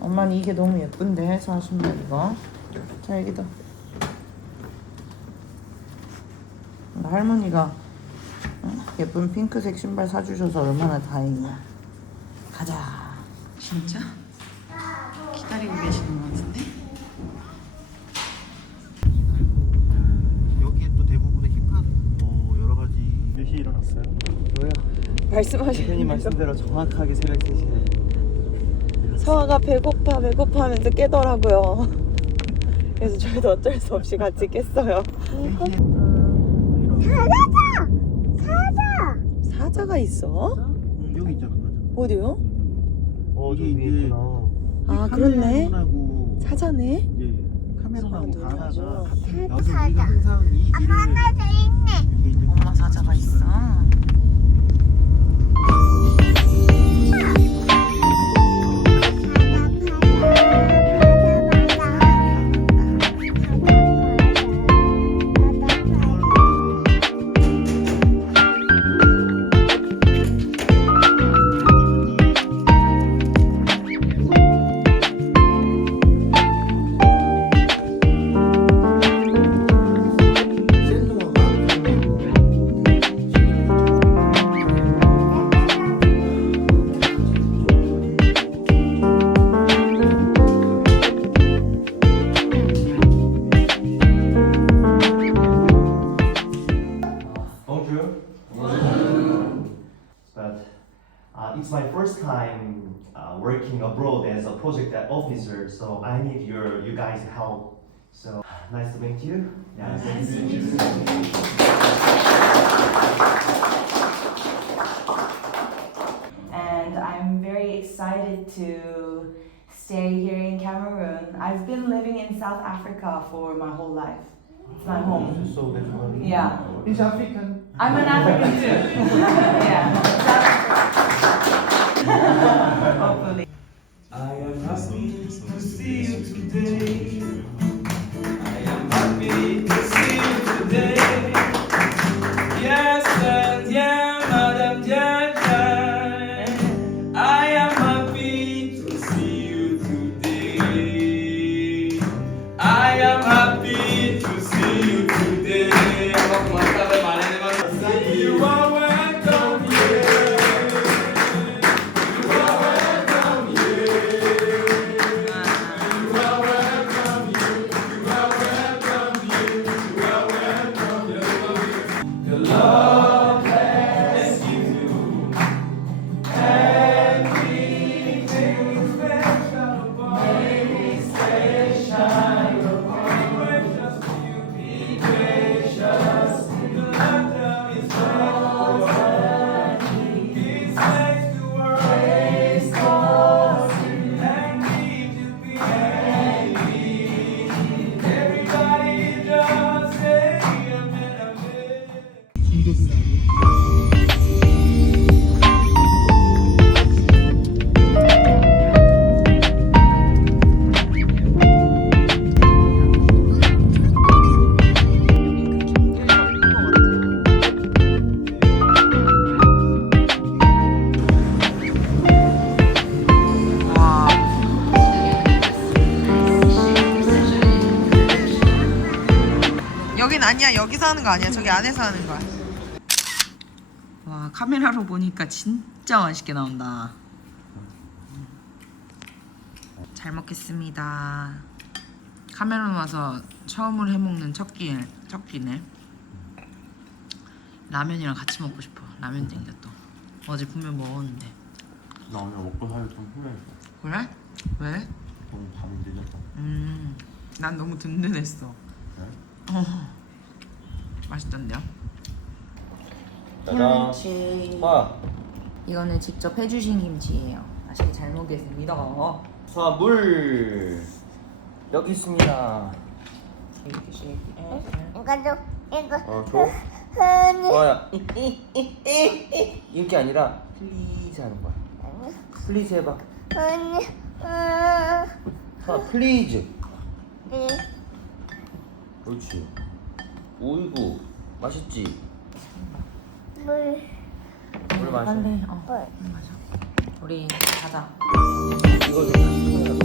엄마는 이게 너무 예쁜데 사 신발 이거. 자 여기다. 할머니가 응? 예쁜 핑크색 신발 사주셔서 얼마나 다행이야. 가자. 진짜? 기다리고 계시는 것 같은데? 여기에 또 대부분의 힙합 뭐 여러 가지 몇 시에 일어났어요? 뭐야? 말씀하시는 대표님 말씀대로 정확하게 새벽 3시에 서아가 배고파 배고파 하면서 깨더라고요. 그래서 저희도 어쩔 수 없이 같이 깼어요. 사자가 있어? 응, 여기 있잖아 사자 어디요? 어 이게 저기 이제- 있구나 아, 그렇네. 카메라하고 사자네. 예 카메라하고 사자 놀아줘. 같은 항상 이 길을 이게 이제 엄마 사자가 있어. My first time uh, working abroad as a project officer, so I need your you guys' help. So nice to meet you. Yeah, nice to meet you. and I'm very excited to stay here in Cameroon. I've been living in South Africa for my whole life. It's my home. so that's why Yeah. He's African I'm an African too. yeah. To see 아니야. 여기서 하는 거 아니야. 저기 안에서 하는 거야. 와, 카메라로 보니까 진짜 맛있게 나온다. 잘 먹겠습니다. 카메라로 와서 처음으로 해먹는 첫 끼, 첫 끼네. 라면이랑 같이 먹고 싶어. 라면 또. 어제 분명 먹었는데. 나 오늘 먹고 살이 좀 후회했어. 그래? 왜? 너무 밤이 늦었어. 음, 난 너무 든든했어. 그래? 어, 맛있던데요? 짜잔. 김치. 와 이거는 직접 해주신 김치예요. 맛있게 잘 먹겠습니다. 수화물. 여기 있습니다. 쉐이키 쉐이키. 이거도 이거. 어 줘? 흔히. 좋아요. 이게 아니라 플리즈 하는 거야. 플리즈 해봐. 흔히. 수아 플리즈. 흔히 그렇지 오이구 맛있지? 물 물 마셔 빨리. 어, 물. 물 마셔. 우리 가자. 이거 좀